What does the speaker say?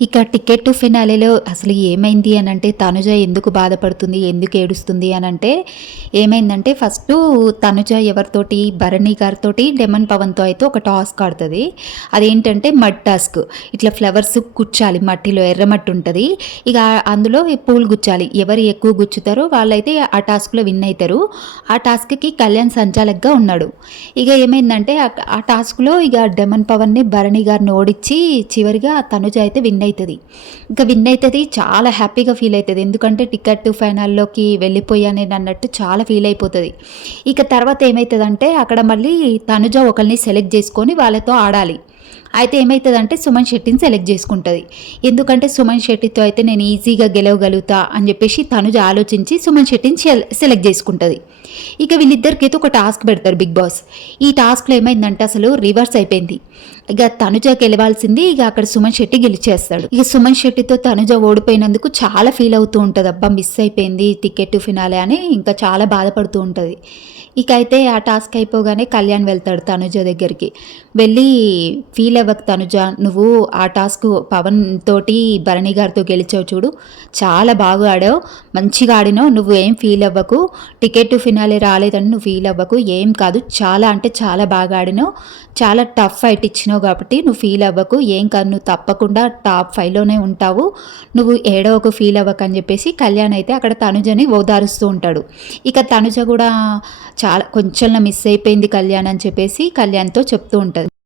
ఇక ticket to ఫినాలేలో అసలు ఏమైంది అనంటే తనుజ ఎందుకు బాధపడుతుంది, ఎందుకు ఏడుస్తుంది అనంటే ఏమైందంటే ఫస్టు తనుజ ఎవరితోటి భరణి గారితోటి డెమన్ పవన్‌తో అయితే ఒక టాస్క్ ఆడుతది. అదేంటంటే మడ్ టాస్క్. ఇట్లా ఫ్లవర్స్ గుచ్చాలి మట్టిలో ఎర్రమట్టి ఉంటది. ఇక అందులో పూలు గుచ్చాలి. ఎవరు ఎక్కువ గుచ్చుతారో వాళ్ళైతే ఆ టాస్క్‌లో విన్ అయితారు. ఆ టాస్క్‌కి కళ్యాణ్ సంచాలక్‌గా ఉన్నాడు. ఇక ఏమైందంటే ఆ టాస్క్‌లో ఇక డెమన్ పవన్‌ని భరణి గారిని ఓడించి చివరిగా తనుజ అయితే విన్ అయితది. ఇంకా విన్ అయితది. చాలా హ్యాపీగా ఫీల్ అయితది. ఎందుకంటే టికెట్ ఫైనల్‌లోకి వెళ్ళిపోయానేనన్నట్టు చాలా ఫీల్ అయిపోతది. ఇక తర్వాత ఏమైతదంటే అక్కడ మళ్ళీ తనుజ ఒకళ్ళని సెలెక్ట్ చేసుకొని వాళ్ళతో ఆడాలి. అయితే ఏమైతదంటే సుమన్ శెట్టిని సెలెక్ట్ చేసుకుంటది. ఎందుకంటే సుమన్ శెట్టితో అయితే నేను ఈజీగా గెలవగలుగుతా అని చెప్పేసి తనుజ ఆలోచించి సుమన్ శెట్టిని సెలెక్ట్ చేసుకుంటది. ఇక వీళ్ళిద్దరికైతే ఒక టాస్క్ పెడతారు బిగ్ బాస్. ఈ టాస్క్‌లో ఏమైందంటే అసలు రివర్స్ అయిపోయింది. ఇక తనుజ గెలవాల్సింది, ఇక అక్కడ సుమన్ శెట్టి గెలిచేస్తాడు. ఇక సుమన్ శెట్టితో తనుజ ఓడిపోయినందుకు చాలా ఫీల్ అవుతూ ఉంటది. అబ్బా! మిస్ అయిపోయింది టికెట్ టు ఫినాలే అని ఇంకా చాలా బాధపడుతూ ఉంటది. ఇక అయితే ఆ టాస్క్ అయిపోగానే కళ్యాణ్ వెళ్తాడు తనుజ దగ్గరికి. వెళ్ళి ఫీల్ అవ్వకు తనుజ, నువ్వు ఆ టాస్క్ పవన్ తోటి భరణి గారితో గెలిచావు చూడు, చాలా బాగా ఆడావు, మంచిగా ఆడినావు, నువ్వు ఏం ఫీల్ అవ్వకు, టికెట్ టు ఫినాలే రాలేదని నువ్వు ఫీల్ అవ్వకు, ఏం కాదు, చాలా అంటే చాలా బాగా ఆడినావు, చాలా టఫ్ ఫైట్ ఇచ్చినావు కాబట్టి నువ్వు ఫీల్ అవ్వకు, ఏం కాదు, నువ్వు తప్పకుండా టాప్ 5లోనే ఉంటావు, నువ్వు ఏడవకు, ఫీల్ అవ్వకు అని చెప్పేసి కళ్యాణ్ అయితే అక్కడ తనుజని ఓదారుస్తూ ఉంటాడు. ఇక తనుజ కూడా చాలా కొంచెంలో మిస్ అయిపోయింది కళ్యాణ్ అని చెప్పేసి కళ్యాణ్‌తో చెప్తూ ఉంటది.